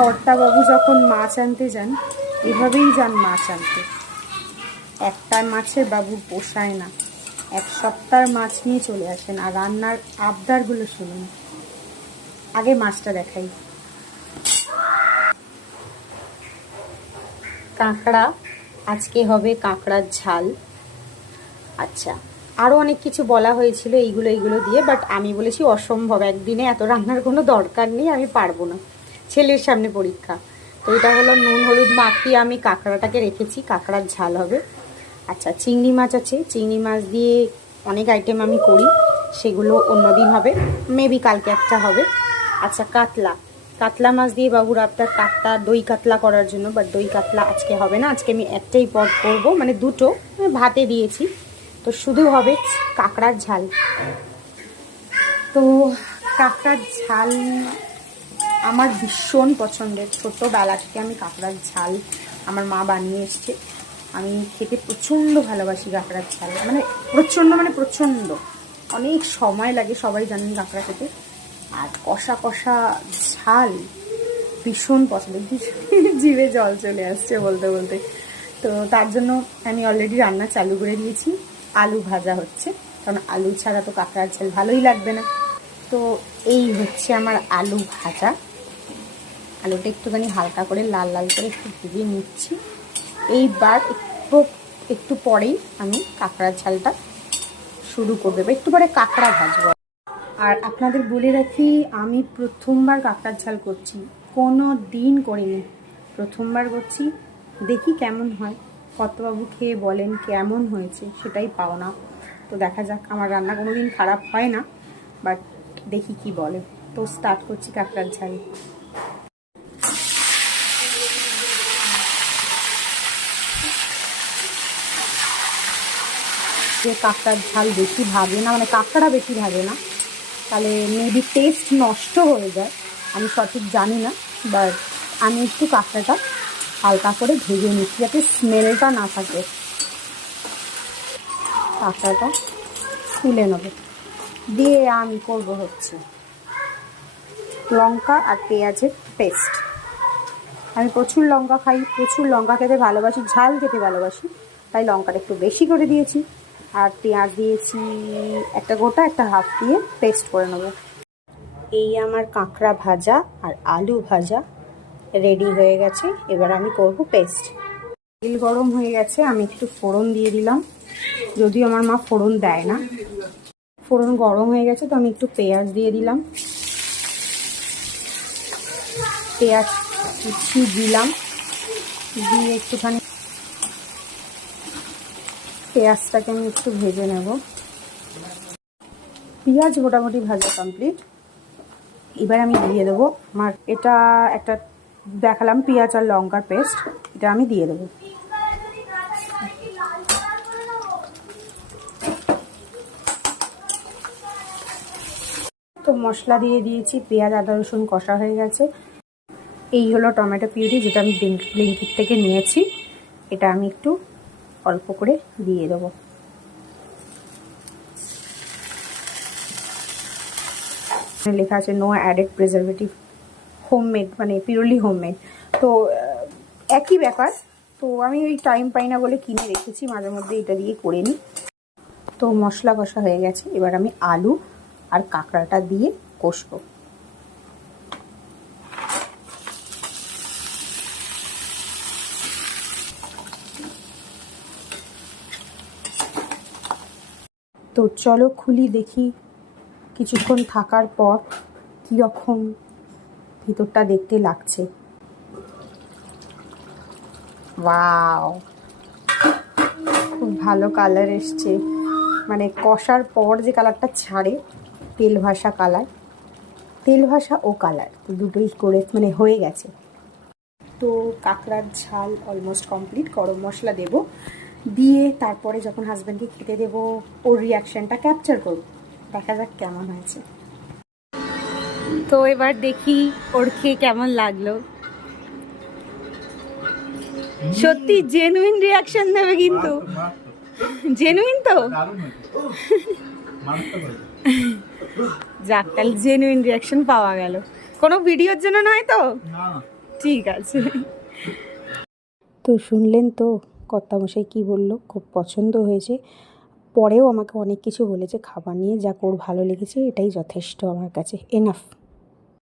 কর্তাবাবু যখন মাছ আনতে যান এভাবেই যান মাছ আনতে। একটা মাছের বাবুর পোষায় না, এক সপ্তাহের মাছ নিয়ে চলে আসেন। আর রান্নার আবদারগুলো শুনুন। আগে মাছটা দেখাই। কাঁকড়া, আজকে হবে কাঁকড়ার ঝাল। আচ্ছা, আরও অনেক কিছু বলা হয়েছিল এইগুলো দিয়ে, বাট আমি বলেছি অসম্ভব, একদিনে এত রান্নার কোনো দরকার নেই, আমি পারবো না, ছেলের সামনে পরীক্ষা। তো এটা হলো নুন হলুদ মাখিয়ে আমি কাঁকড়াটাকে রেখেছি, কাঁকড়ার ঝাল হবে। আচ্ছা, চিংড়ি মাছ আছে, চিংড়ি মাছ দিয়ে অনেক আইটেম আমি করি, সেগুলো অন্যদিন হবে, মেবি কালকে একটা হবে। আচ্ছা, কাতলা মাছ দিয়ে বাবুর আপনার কাতলা দই কাতলা করার জন্য, বাট দই কাতলা আজকে হবে না, আজকে আমি একটাই পদ করব, মানে দুটো ভাতে দিয়েছি। তো শুধু হবে কাঁকড়ার ঝাল। তো কাঁকড়ার ঝাল আমার ভীষণ পছন্দের, ছোটোবেলা থেকে আমি কাঁকড়ার ঝাল আমার মা বানিয়ে এসছে, আমি খেতে প্রচণ্ড ভালোবাসি কাঁকড়ার ঝাল, মানে প্রচণ্ড অনেক সময় লাগে, সবাই জানেন কাঁকড়া খেতে। আর কষা কষা ঝাল ভীষণ পছন্দ, জিভে জল চলে আসছে বলতে বলতে। তো তার জন্য আমি অলরেডি রান্না চালু করে দিয়েছি, আলু ভাজা হচ্ছে, কারণ আলু ছাড়া তো কাঁকড়ার ঝাল ভালোই লাগবে না। তো এই হচ্ছে আমার আলু ভাজা, আলুটা একটুখানি হালকা করে লাল লাল করে একটু ভেজে নিচ্ছি। এইবার একটু পরেই আমি কাঁকড়ার ঝালটা শুরু করে দেবো, একটু পরে কাঁকড়া ভাজবো। আর আপনাদের বলে রাখি, আমি প্রথমবার কাঁকড়ার ঝাল করছি, কোনো দিন করিনি, প্রথমবার করছি, দেখি কেমন হয়। কর্তাবাবু খেয়ে বলেন কেমন হয়েছে, সেটাই পাওনা। তো দেখা যাক, আমার রান্না কোনো দিন খারাপ হয় না, বাট দেখি কি বলে। তো স্টার্ট করছি কাঁকড়ার ঝাল। যে কাঁকড়ার ঝাল বেশি ভাবে না, মানে কাঁকড়া বেশি ভাবে না, তাহলে মেবি টেস্ট নষ্ট হয়ে যায়, আমি সঠিক জানি না, বাট আমি একটু কাঁকড়াটা হালকা করে ভেজে নিচ্ছি যাতে স্মেলটা না থাকে। কাঁকড়াটা তুলে নেব, দিয়ে আমি করব হচ্ছে লঙ্কা আর পেঁয়াজের পেস্ট। আমি প্রচুর লঙ্কা খাই, প্রচুর লঙ্কা খেতে ভালোবাসি, ঝাল খেতে ভালোবাসি, তাই লঙ্কাটা একটু বেশি করে দিয়েছি। আর পেঁয়াজ দিয়েছি একটা গোটা, একটা হাফ দিয়ে পেস্ট করে নেব। এই আমার কাঁকড়া ভাজা আর আলু ভাজা রেডি হয়ে গেছে, এবার আমি করব পেস্ট। তেল গরম হয়ে গেছে, আমি একটু ফোড়ন দিয়ে দিলাম, যদিও আমার মা ফোড়ন দেয় না। ফোড়ন গরম হয়ে গেছে, তো আমি একটু পেঁয়াজ দিয়ে দিলাম, পেঁয়াজ কুচি দিলাম, দিয়ে একটুখানি পেঁয়াজটাকে আমি একটু ভেজে নেব। পেঁয়াজ মোটামুটি ভাজা কমপ্লিট, এবার আমি দিয়ে দেবো আমার এটা একটা দেখালাম পেঁয়াজ আর লঙ্কার পেস্ট, এটা আমি দিয়ে দেবো। তো মশলা দিয়ে দিয়েছি, পেঁয়াজ আদা রসুন কষা হয়ে গেছে। এই হলো টমেটো পিউরি, যেটা আমি ব্লিঙ্কিট থেকে নিয়েছি, এটা আমি একটু অল্প করে দিয়ে দেবো। লেখা আছে নো অ্যাডেড প্রিজারভেটিভ, হোমমেড, মানে পিওরলি হোমমেড। তো একই ব্যাপার, তো আমি ওই টাইম পাই না বলে কিনে রেখেছি, মাঝে মধ্যে এটা দিয়ে করে নিই। তো মশলা কষা হয়ে গেছে, এবার আমি আলু আর কাঁকড়াটা দিয়ে কষবো। তো চলো খুলি, দেখি কিছুক্ষণ থাকার পর কীরকম ভিতরটা দেখতে লাগছে। ওয়াও, খুব ভালো কালার এসছে, মানে কষার পর যে কালারটা ছাড়ে, তেল ভাসা কালার, তেল ভাসা ও কালার দুটোই করে মানে হয়ে গেছে। তো কাঁকড়ার ঝাল অলমোস্ট কমপ্লিট, গরম মশলা দেব, দিয়ে তারপরে যখন হাজব্যান্ডকে খেতে দেব ওর রিয়াকশানটা ক্যাপচার করব, দেখা যাক কেমন হয়েছে। তো এবার দেখি ওর খেয়ে কেমন লাগলো। সত্যি জেনুইন রিয়াকশন দেবে কিন্তু, জেনুইন তো, যাক তাহলে জেনুইন রিয়াকশন পাওয়া গেল, কোনো ভিডিওর জন্য নয় তো। ঠিক আছে। তো শুনলেন তো কর্তামশাই কী বললো, খুব পছন্দ হয়েছে। পরেও আমাকে অনেক কিছু বলেছে খাবার নিয়ে, যা ওর ভালো লেগেছে এটাই যথেষ্ট আমার কাছে, এনাফ।